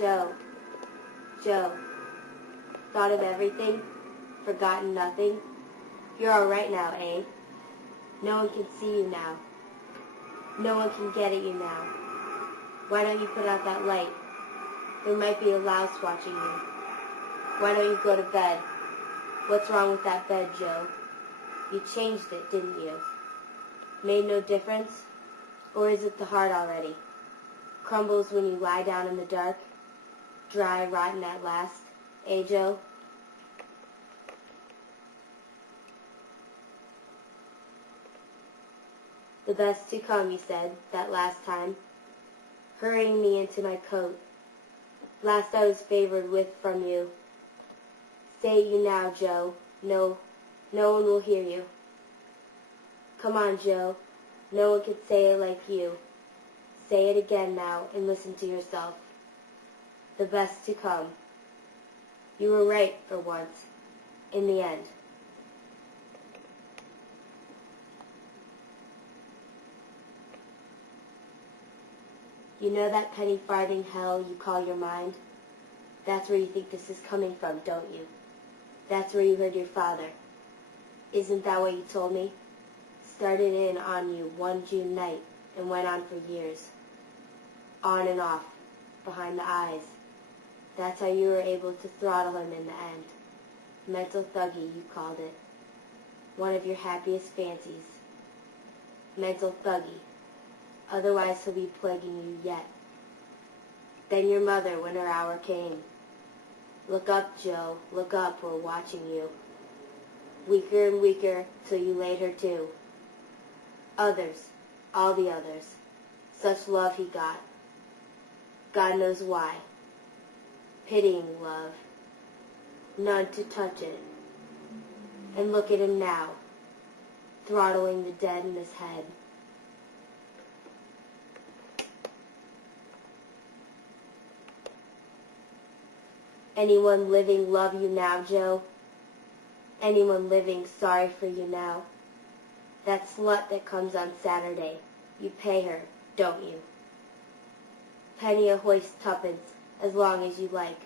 Joe, Joe, thought of everything, forgotten nothing. You're all right now, eh? No one can see you now. No one can get at you now. Why don't you put out that light? There might be a louse watching you. Why don't you go to bed? What's wrong with that bed, Joe? You changed it, didn't you? Made no difference? Or is it the heart already? Crumbles when you lie down in the dark? Dry, rotten at last? Eh, Joe? The best to come, you said, that last time, hurrying me into my coat. Last I was favored with from you. Say it you now, Joe. No one will hear you. Come on, Joe. No one could say it like you. Say it again now and listen to yourself. The best to come. You were right for once, in the end. You know that penny farthing hell you call your mind? That's where you think this is coming from, don't you? That's where you heard your father. Isn't that what you told me? Started in on you one June night and went on for years. On and off, behind the eyes. That's how you were able to throttle him in the end. Mental thuggy, you called it. One of your happiest fancies. Mental thuggy. Otherwise he'll be plaguing you yet. Then your mother, when her hour came. Look up, Joe, look up, we're watching you. Weaker and weaker till you laid her to. Others, all the others. Such love he got. God knows why. Pitying love. None to touch it. And look at him now, throttling the dead in his head. Anyone living love you now, Joe? Anyone living sorry for you now? That slut that comes on Saturday, you pay her, don't you? Penny a hoist tuppence, as long as you like.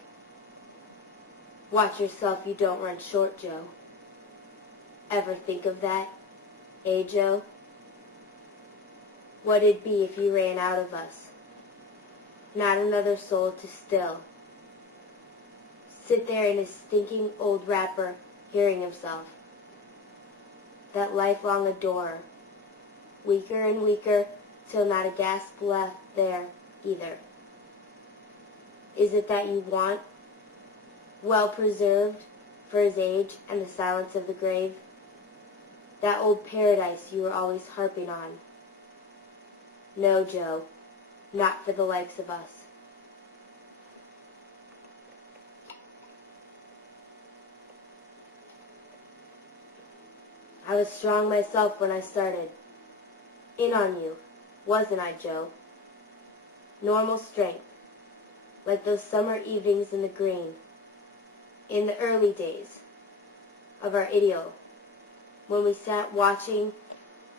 Watch yourself you don't run short, Joe. Ever think of that? Eh, Joe? What'd it be if you ran out of us? Not another soul to still. Sit there in his stinking old wrapper, hearing himself. That lifelong adorer. Weaker and weaker, till not a gasp left there, either. Is it that you want, well preserved, for his age and the silence of the grave? That old paradise you were always harping on. No, Joe, not for the likes of us. I was strong myself when I started. In on you, wasn't I, Joe? Normal strength, like those summer evenings in the green, in the early days of our idyll, when we sat watching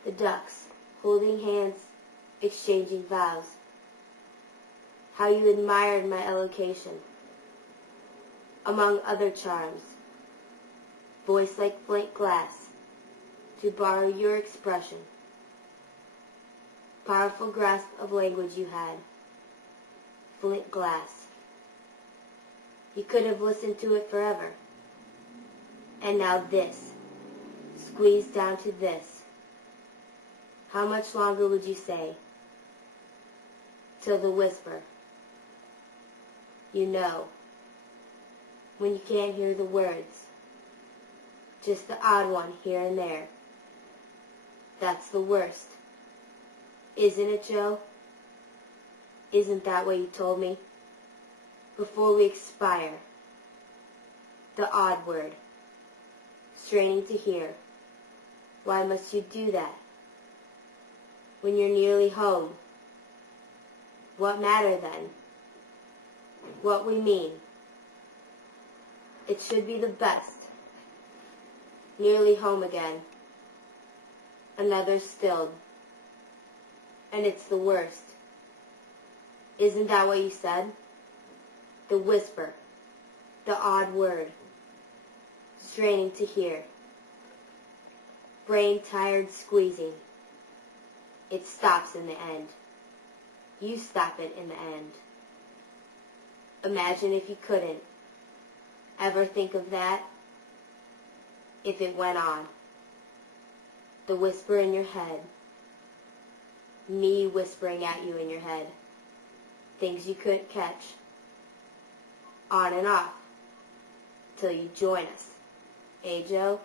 the ducks, holding hands, exchanging vows. How you admired my elocution, among other charms. Voice like flint glass, to borrow your expression. Powerful grasp of language you had. Flint glass. You could have listened to it forever. And now this, squeezed down to this. How much longer would you say? Till the whisper. You know, when you can't hear the words, just the odd one here and there. That's the worst. Isn't it, Joe? Isn't that what you told me? Before we expire. The odd word. Straining to hear. Why must you do that? When you're nearly home. What matter then? What we mean. It should be the best. Nearly home again. Another stilled. And it's the worst. Isn't that what you said? The whisper, the odd word, straining to hear. Brain tired squeezing. It stops in the end. You stop it in the end. Imagine if you couldn't ever think of that, if it went on. The whisper in your head. Me whispering at you in your head. Things you couldn't catch. On and off. Till you join us. Eh, Joe?